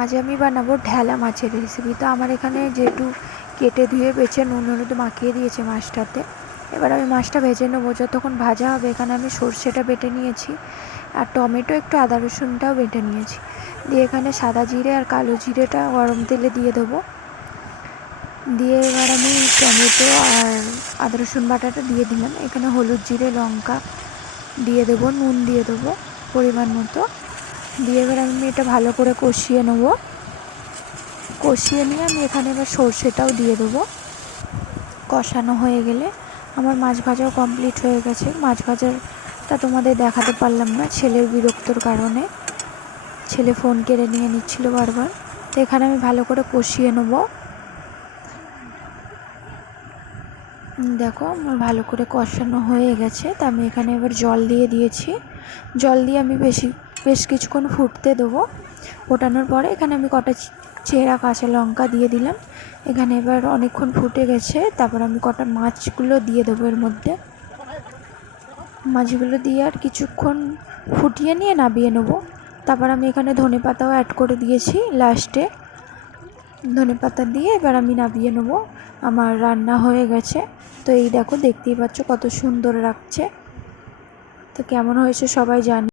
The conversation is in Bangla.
আজ আমি বানাবো ঢেলা মাছের রেসিপি। তো আমার এখানে যেটু কেটে ধুয়ে বেছে নুন হলুদ মাখিয়ে দিয়েছে মাছটাতে। এবার আমি মাছটা ভেজে নেবো। যতক্ষণ ভাজা হবে এখানে আমি সর্ষেটা বেটে নিয়েছি, আর টমেটো একটু আদা রসুনটাও বেটে নিয়েছি। দিয়ে এখানে সাদা জিরে আর কালো জিরেটা গরম তেলে দিয়ে দেবো। দিয়ে এবার আমি টমেটো আর আদা রসুন বাটাটা দিয়ে দিলাম। এখানে হলুদ জিরে লঙ্কা দিয়ে দেবো, নুন দিয়ে দেবো পরিমাণ মতো। দিয়ে এবার আমি এটা ভালো করে কষিয়ে নেবো। কষিয়ে নিয়ে আমি এখানে এবার সর্ষেটাও দিয়ে দেবো। কষানো হয়ে গেলে আমার মাছ ভাজাও কমপ্লিট হয়ে গেছে। মাছ ভাজাটা তোমাদের দেখাতে পারলাম না ছেলের বিরক্তর কারণে, ছেলে ফোন কেড়ে নিয়ে নিচ্ছিল বারবার। তো এখানে আমি ভালো করে কষিয়ে নেবো। দেখো আমার ভালো করে কষানো হয়ে গেছে। তা আমি এখানে এবার জল দিয়ে দিয়েছি। জল দিয়ে আমি বেশ কিছুক্ষণ ফুটতে দেবো। ফোটানোর পরে এখানে আমি কটা চেরা কাঁচা লঙ্কা দিয়ে দিলাম। এখানে এবার অনেকক্ষণ ফুটে গেছে। তারপর আমি কটা মাছগুলো দিয়ে দেবো এর মধ্যে। মাছগুলো দিয়ে আর কিছুক্ষণ ফুটিয়ে নিয়ে নামিয়ে নেবো। তারপর আমি এখানে ধনেপাতাও অ্যাড করে দিয়েছি লাস্টে। ধনেপাতা দিয়ে এবার আমি নামিয়ে নেবো। আমার রান্না হয়ে গেছে। তো এই দেখো, দেখতেই পাচ্ছ কত সুন্দর লাগছে। তো কেমন হয়েছে সবাই জানি।